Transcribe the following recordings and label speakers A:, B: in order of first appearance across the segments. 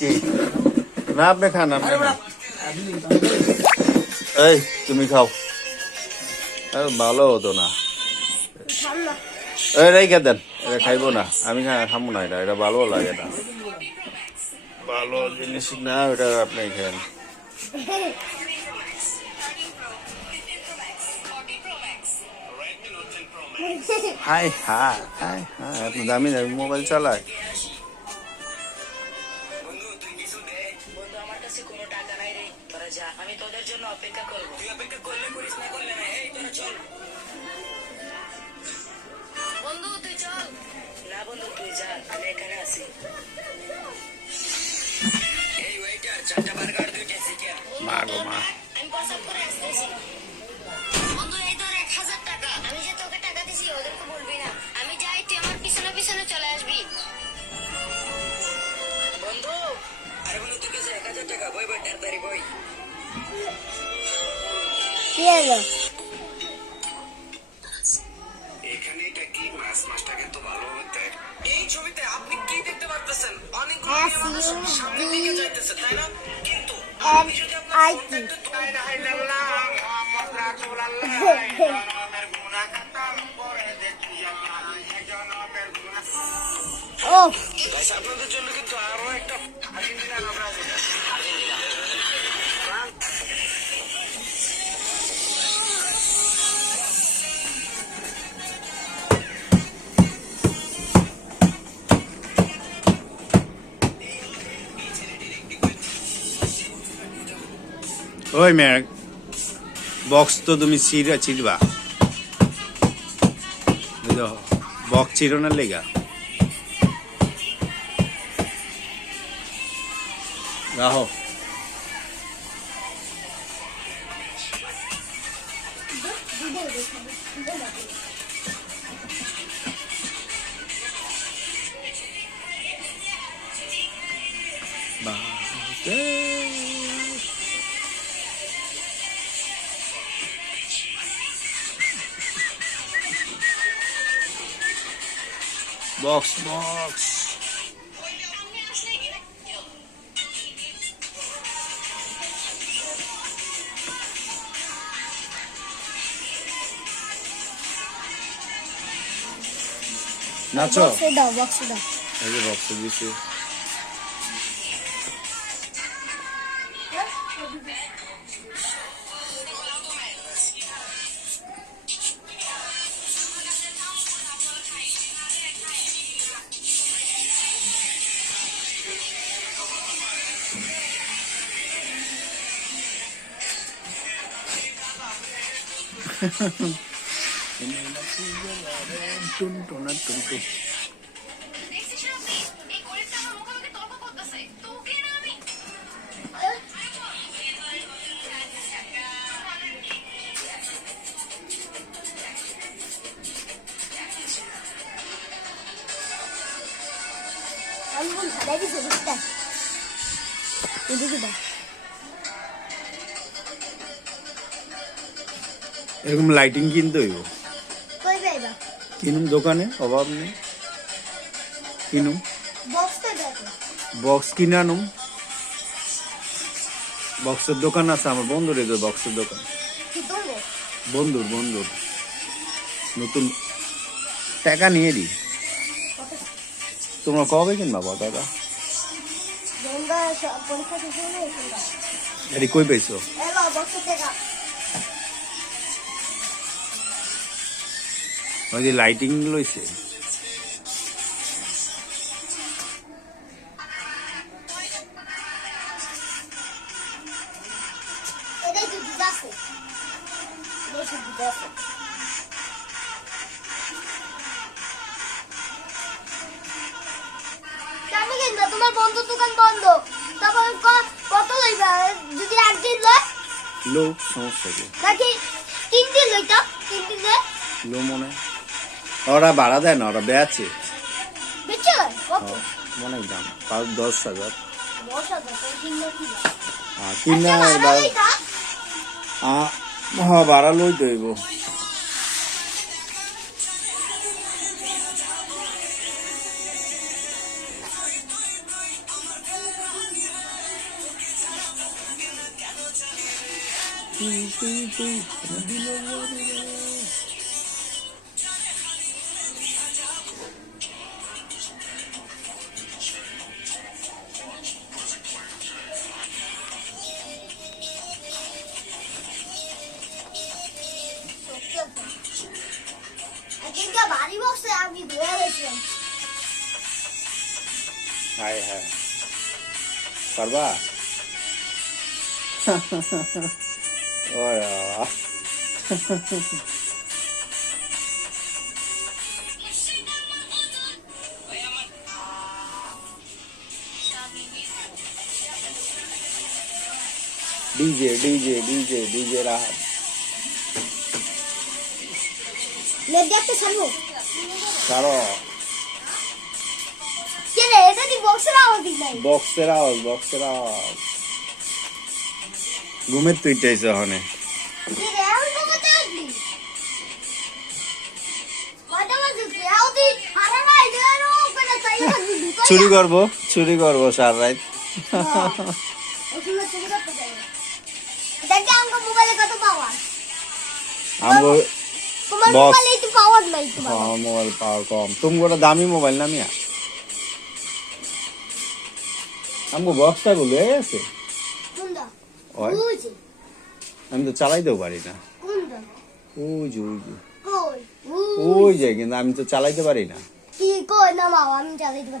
A: কি? না আপনি খান আপনি এই তুমি খাও। আরে ভালো হতো না। এই রেখে দেন। এটা খাইবো না। আমি খাব না এটা। এটা ভালো লাগে না। ভালো জিনিস না ওটা আপনি খান। হাই হাই হাই হাই। আপনি দামি দামি মোবাইল চালায়।
B: অপেক্ষা করব। তুই অপেক্ষা করলে করিস না করলে না। এই তোরা চল। বন্ধু তুই চল। না বন্ধু তুই যা আমি এখানে আছি। এই ওয়েটার চারটা বার্গার দুইটা শিখে
A: মা গো মা।
C: আমি পছন্দ করে আসতেছি। হলো
B: এখানে এটা কি মাছ মাছটা কিন্তু ভালো হতে এই ছবিতে আপনি কি দেখতে পারতেছেন অনেকগুলো
C: হ্যাঁ,
B: মানুষ সামনের দিকে যাইতেছে তাই না কিন্তু আপনি যদি আপনার। ফোনটা একটু দূরে আল্লাহ, মুহাম্মদ রাসূলুল্লাহ,
A: ওই মেয়ে বক্স তো তুমি চিরা চিরবা বক্স চিরোনার লেগা? রাহো বক্স বক্স নাচো।
C: বক্সে দাও বক্সে দাও।
A: এই যে বক্স দিছি টুন টুনা টুন টুন
C: দেখছিস
A: এরকম লাইটিং কিনতে হইব। কিনুম দোকানে অভাব নেই। কিনুম। বক্স কিনে আনুম। বক্সের দোকান আছে আমার বন্ধুর এদের বক্সের দোকান। বন্ধুর বন্ধুর। নতুন টাকা নিয়ে দি। তোমরা কবে কিনবা বল টাকা? এটি কই পাইছো? ওই যে লাইটিং লইছে।
C: তোমার দোকান বন্ধ। কত লইবা? যদি একদিন লয়?
A: লো সমস্যা কি?
C: নাকি তিন দিন তিন
A: লো মনে হয়। ওরা ভাড়া দেয় না ওরা বেয়াছে অনেক দাম পাঁচ দশ হাজার কিনা হ্যাঁ ভাড়া লই দইব
C: Thank you.
A: হায় হায় পারবা ওরে বাবা DJ DJ DJ DJ Rahat
C: late বক্সের আওয়াজ দিই নাই।
A: বক্সের আওয়াজ বক্সের আওয়াজ। ঘুমের তুই চাইছে ওখানে চুরি করব চুরি করব সার রাত।
C: পাওয়ার
A: হ্যাঁ মোবাইল পাওয়ার কম। তুমি গোটা দামি মোবাইল না মিয়া? আমগো বক্সটা গুলো আছে? আমি তো চালাইতেও পারি না। ওই যে ওই যে। ওই যে কিন্তু আমি তো চালাইতে পারি না।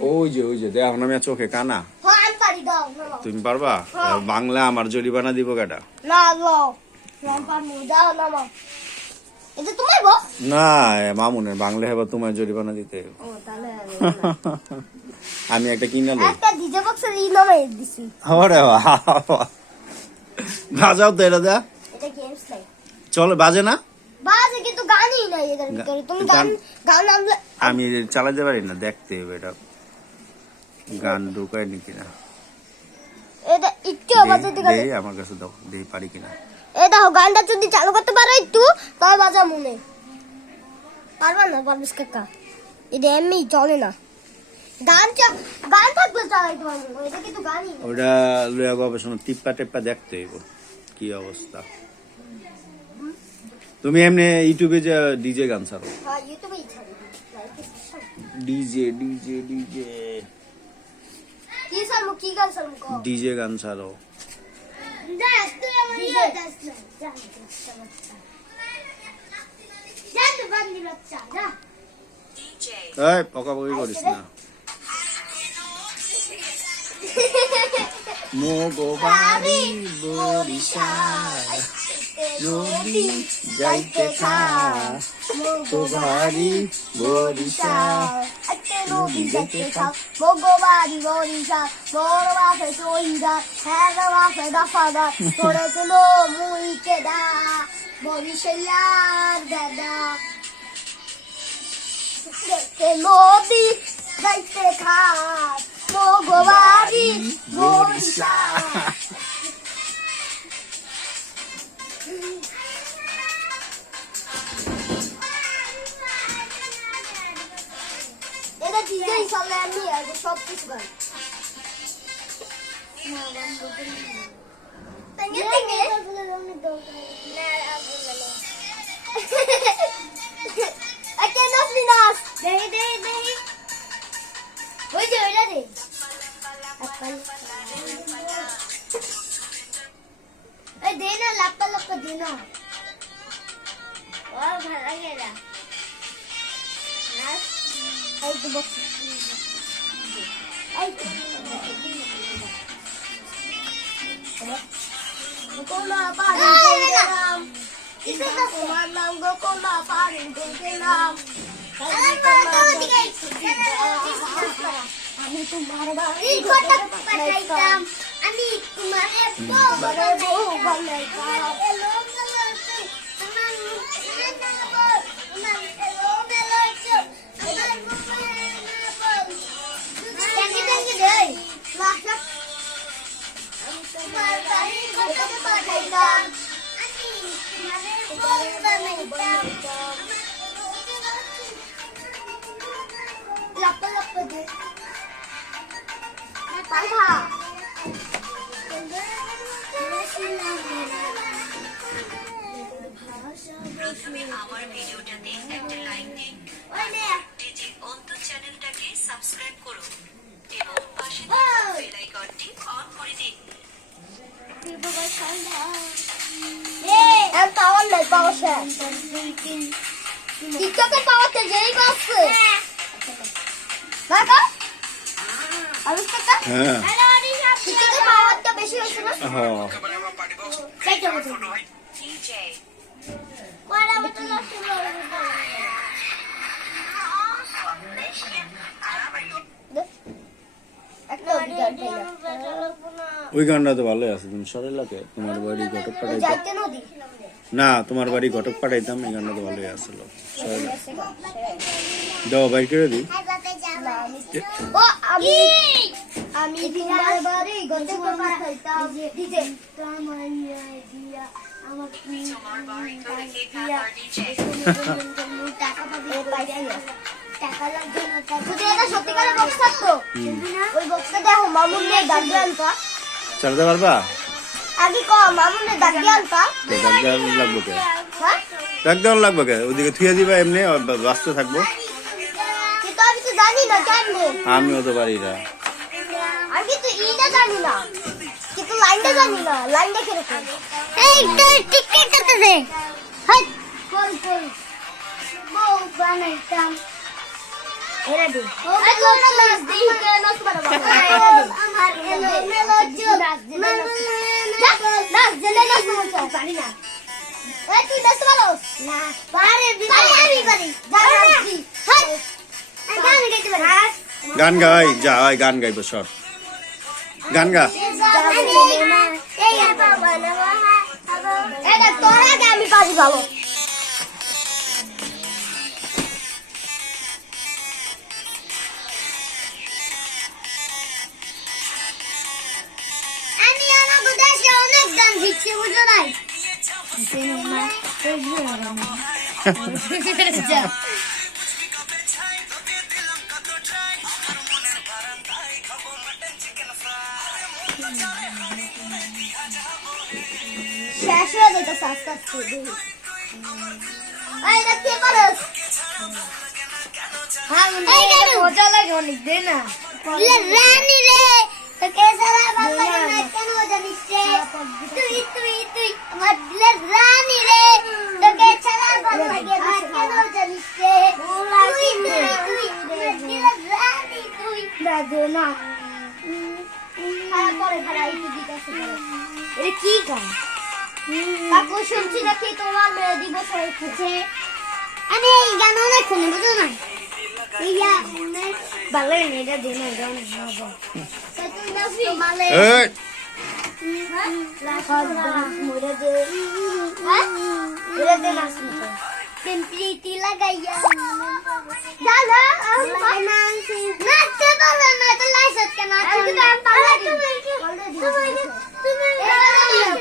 A: ওই যে ওই যে দেখো না আমি চোখে কানা।
C: হ্যাঁ।
A: তুমি পারবা?
C: হ্যাঁ।
A: বাংলা আমার জরিমানা দিব কাটা?
C: না
A: মামুনের বাংলা হেবা তোমার জরিমানা দিতে। আমি একটা কিনা লই।
C: একটা ডিজে বক্সের ই নামে দিছি।
A: ওরে বাবা। বাজাও তো এটা দা।
C: এটা গেমস নাই।
A: চলো বাজে না?
C: বাজে কিন্তু গানই নাই ভিতরে। তুমি গান
A: গান- আমি চালাতে পারি না দেখতে হবে এটা। গান ঢুকায় নি কিনা।
C: এটা একটু বাজাতে গেলে
A: দেই আমার কাছে দাও দেই পারি কিনা।
C: এ দেখো গানটা যদি চালু করতে পারো একটু তবে বাজা মনে। পারবা না পারবিস কাকা? এটা এমনি চলে না।
A: ওটা লইয়া গবেষণা টিপ্পা টেপ্পা দেখতে কি অবস্থা। তুমি এমনি ইউটিউবে যে ডিজে গান ছাড়ো?
C: হ্যাঁ ইউটিউবেই ছাড়ি লাইকে
A: ডিজে ডিজে ডিজে।
C: কি সারমু কি গান সারমু কো
A: ডিজে গান ছাড়ো।
C: দেখ তুই আমার
A: মোগো বাড়ি বরিশাল। নদী যাইতে খা। তো বাড়ি বরিশাল
C: নদী যাইতে খাও ভগবান বরিশা বড় বাপে চইদা হ্যাঁ বাপে দফাদা পড়েছিল মুইকে দা। বরিশালার দাদা। নদী যাইতে খাও পাড়ি গেলাম তোমার নাম গোকুলা পাড়ি গেলাম আমি তোমার বাড়ি আমি তোমার
D: প্রথমে আমার ভিডিওটাতে একটা লাইক দিন। ডিজি অন্ত চ্যানেলটাকে সাবস্ক্রাইব করুন এবং পাশে থাকা বেল। আইকনটি অন করে দিন।
C: টিকটকে যেই পাচ্ছে।
A: হ্যাঁ।
C: টিকটকে বেশি হয়েছে না?
A: হ্যাঁ। ওই গানটা তো ভালোই আছে। তুমি সরেলাকে তোমার বাড়ি ঘটক পাঠাইতাম না তোমার বাড়ি ঘটক পাঠাইতাম এই গানটা তো ভালোই আসলো সরেলা দাও বাইর করে দিই
C: আমি আমি তোমার বাড়ি গন্ধ করে খাইতাম ডিজে আমার
D: তোমার বাড়ি
C: টাকা পাবি পাইছি টাকা লাগবে না যদি এটা সত্যিকারের বক্স থাকতো ওই বক্সটা দেখো ডাক দিয়ে আনতা
A: চালাতে পারবা
C: আগে
A: তো লাগবো কে?
C: হ্যাঁ?
A: ডাক লাগবে কে? ওদিকে থুয়ে দিবা এমনি আর বা- বাঁচতে থাকব।
C: কিন্তু আমি তো জানি না কেমনে?
A: আমিও তো পারি না।
C: আমি কিন্তু ইটা জানি না। কিন্তু লাইনটা জানি না লাইনটা এই তোর টিকেট করতে দে হাট কোন কোন বউ বানাইতাম। গান গাইতে পারি
A: গান গাই যা গান গাইব সর গান গা
C: এটা আমি পারি ভালো গান শিখছি বুঝো নাই শেষ হয়ে যেতেছে আস্তে আস্তে দেখি। দেখতে পারস এই মজা লাগে অনেক দে না রানী রে কি গান কাকু শুনছি নাকি তোমার দিবস হয়েছে আমি এই গান অনেক শুনি বুঝো না ইয়া প্রীতি লাগাইয়া দাদা নাচতে পারবে না তো লাইসেন্স কেন